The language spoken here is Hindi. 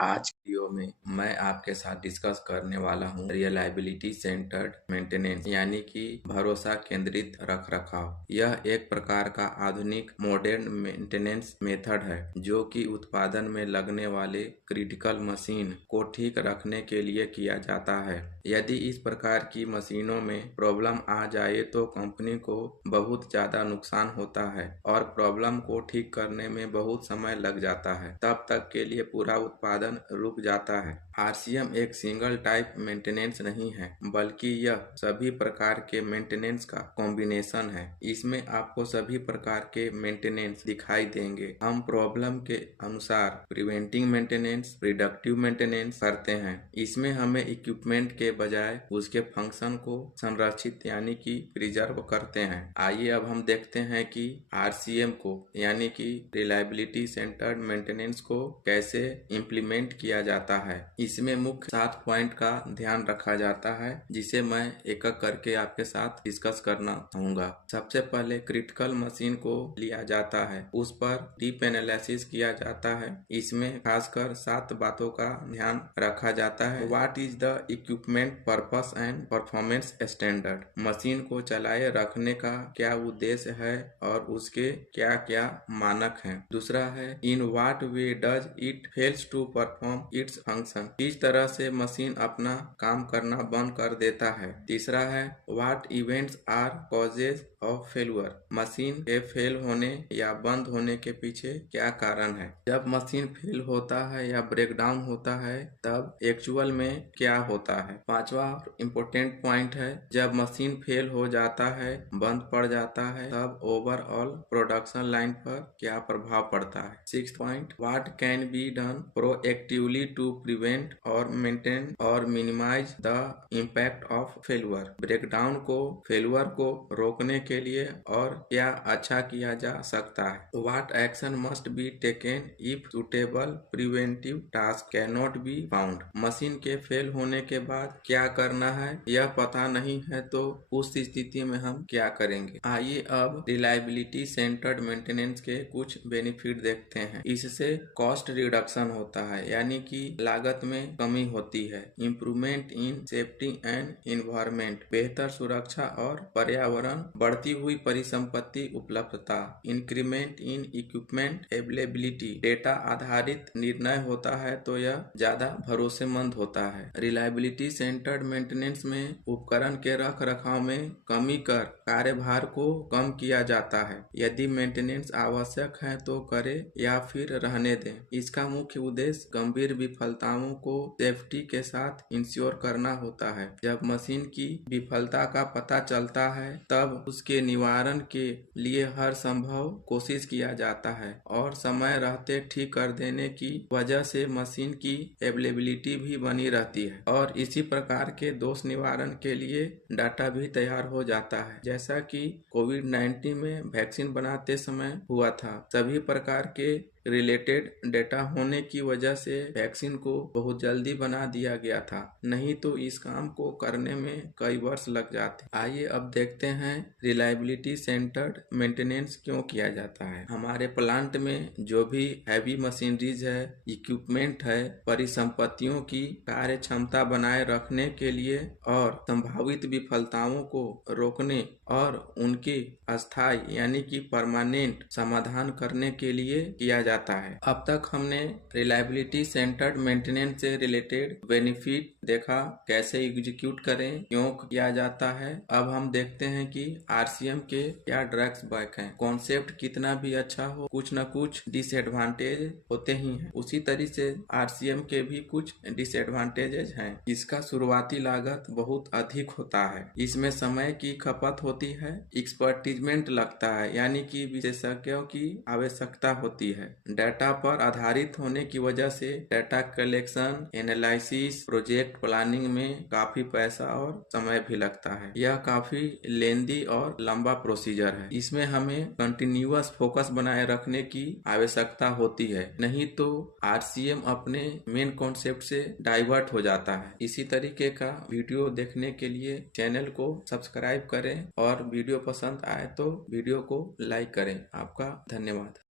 आज की वीडियो में मैं आपके साथ डिस्कस करने वाला हूँ रिलायबिलिटी सेंटर्ड मेंटेनेंस यानी कि भरोसा केंद्रित रखरखाव। यह एक प्रकार का आधुनिक मॉडर्न मेंटेनेंस मेथड है जो कि उत्पादन में लगने वाले क्रिटिकल मशीन को ठीक रखने के लिए किया जाता है। यदि इस प्रकार की मशीनों में प्रॉब्लम आ जाए तो कंपनी को बहुत ज्यादा नुकसान होता है और प्रॉब्लम को ठीक करने में बहुत समय लग जाता है। तब तक के लिए पूरा उत्पादन रुक जाता है। आरसीएम एक सिंगल टाइप मेंटेनेंस नहीं है बल्कि यह सभी प्रकार के मेंटेनेंस का कॉम्बिनेशन है। इसमें आपको सभी प्रकार के मेंटेनेंस दिखाई देंगे। हम प्रॉब्लम के अनुसार प्रिवेंटिव मेंटेनेंस, प्रिडक्टिव मेंटेनेंस करते हैं। इसमें हमें इक्विपमेंट के बजाय उसके फंक्शन को संरक्षित यानी कि प्रिजर्व करते हैं। आइए अब हम देखते हैं कि आरसीएम को यानी कि रिलायबिलिटी सेंटर्ड मेंटेनेंस को कैसे इम्प्लीमेंट किया जाता है। इसमें मुख्य 7 पॉइंट का ध्यान रखा जाता है जिसे मैं एक एक करके आपके साथ डिस्कस करना चाहूंगा। सबसे पहले क्रिटिकल मशीन को लिया जाता है, उस पर डीप एनालिसिस किया जाता है। इसमें खासकर 7 बातों का ध्यान रखा जाता है। What is the equipment purpose and performance standard, machine को चलाए रखने का क्या उद्देश्य है और उसके क्या क्या मानक हैं। दूसरा है in what way does it fails to perform its function, किस तरह से मशीन अपना काम करना बंद कर देता है। तीसरा है what events are causes of failure, machine के फेल होने या बंद होने के पीछे क्या कारण है। जब मशीन फेल होता है या ब्रेकडाउन होता है तब एक्चुअल में क्या होता है। पांचवा इम्पोर्टेंट पॉइंट है जब मशीन फेल हो जाता है, बंद पड़ जाता है, तब ओवरऑल प्रोडक्शन लाइन पर क्या प्रभाव पड़ता है। Six point what can be done proactively to prevent और मेंटेन और minimize the impact of failure, breakdown को फेल्यूर को रोकने के लिए और क्या अच्छा किया जा सकता है। What action must be taken if suitable preventive task can not be found, machine के फेल होने के बाद क्या करना है यह पता नहीं है तो उस स्थिति में हम क्या करेंगे। आइए अब रिलायबिलिटी सेंटर्ड मेंटेनेंस के कुछ बेनिफिट देखते हैं। इससे कॉस्ट रिडक्शन होता है यानी कि लागत में कमी होती है। Improvement in safety and environment, बेहतर सुरक्षा और पर्यावरण, बढ़ती हुई परिसंपत्ति उपलब्धता, increment in equipment availability, data आधारित निर्णय होता है तो यह ज्यादा भरोसेमंद होता है। रिलायबिलिटी सेंटर्ड मेंटेनेंस में उपकरण के रख रखाव में कमी कर कार्यभार को कम किया जाता है। यदि मेंटेनेंस आवश्यक है तो करें या फिर रहने दें। इसका मुख्य उद्देश्य गंभीर विफलताओं को सेफ्टी के साथ इंश्योर करना होता है। जब मशीन की विफलता का पता चलता है तब उसके निवारण के लिए हर संभव कोशिश किया जाता है और समय रहते ठीक कर देने की वजह से मशीन की अवेलेबिलिटी भी बनी रहती है और इसी प्रकार के दोष निवारण के लिए डाटा भी तैयार हो जाता है। जैसा कि कोविड-19 में वैक्सीन बनाते समय हुआ था, सभी प्रकार के रिलेटेड डेटा होने की वजह से वैक्सीन को बहुत जल्दी बना दिया गया था, नहीं तो इस काम को करने में कई वर्ष लग जाते। आइए अब देखते हैं रिलायबिलिटी सेंटर्ड मेंटेनेंस क्यों किया जाता है। हमारे प्लांट में जो भी हैवी मशीनरीज है, इक्विपमेंट है, परिसंपत्तियों की कार्य क्षमता बनाए रखने के लिए और संभावित विफलताओं को रोकने और उनके अस्थायी यानी कि परमानेंट समाधान करने के लिए किया जाता है। अब तक हमने रिलायबिलिटी सेंटर्ड मेंटेनेंस से रिलेटेड बेनिफिट देखा, कैसे एग्जीक्यूट करें, क्यों किया जाता है। अब हम देखते हैं कि आरसीएम के क्या ड्रॉबैक्स बैक हैं। कॉन्सेप्ट कितना भी अच्छा हो, कुछ न कुछ डिसएडवांटेज होते ही हैं। उसी तरीके से आरसीएम के भी कुछ डिसएडवांटेजेस हैं। इसका शुरुआती लागत बहुत अधिक होता है, इसमें समय की खपत होती है, एक्सपर्टीजमेंट लगता है यानी कि विशेषज्ञों की आवश्यकता होती है। डाटा पर आधारित होने की वजह से data collection, analysis, project planning में काफी पैसा और समय भी लगता है। यह काफी लेंदी और लंबा प्रोसीजर है। इसमें हमें कंटिन्यूअस फोकस बनाए रखने की आवश्यकता होती है, नहीं तो आरसीएम अपने मेन कॉन्सेप्ट से डाइवर्ट हो जाता है। इसी तरीके का वीडियो देखने के लिए चैनल को सब्सक्राइब करें और वीडियो पसंद आए तो वीडियो को लाइक करें। आपका धन्यवाद।